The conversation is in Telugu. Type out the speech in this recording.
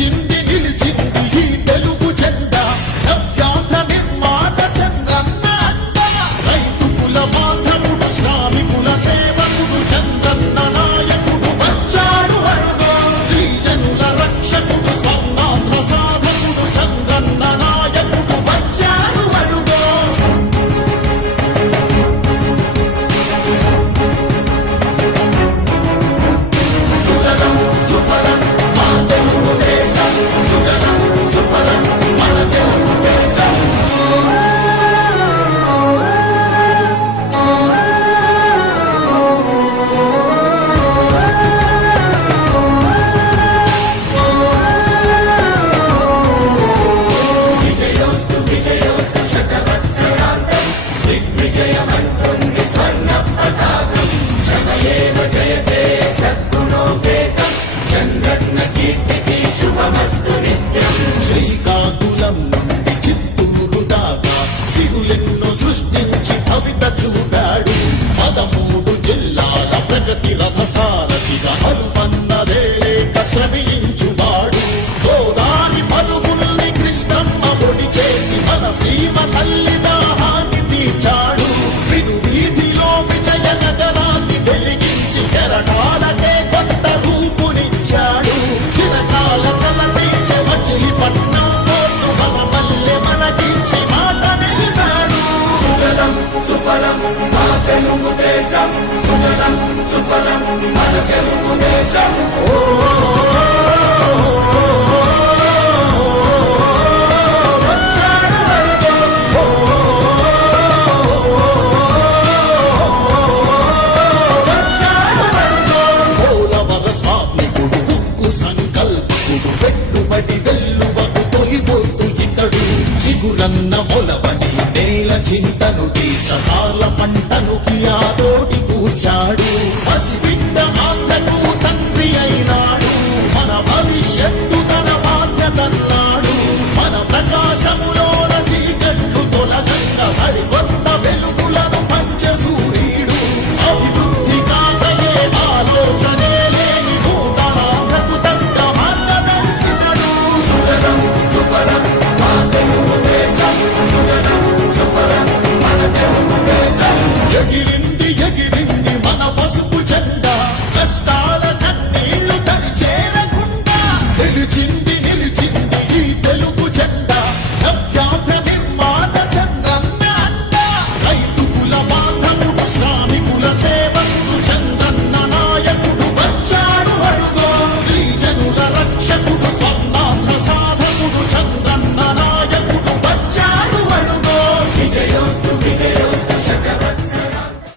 You. the pillow. తెలుగు దేశం సుజలం సుఫలం మన తెలుగు దేశం సంకల్పుడు పెట్టుబడి వెల్లువకు తొలిపోతూ ఇతడు చిగురన్న మొలవని చింతను తీసాల పంటను కియాతోటి కూర్చాడు. పసిబిడ్డ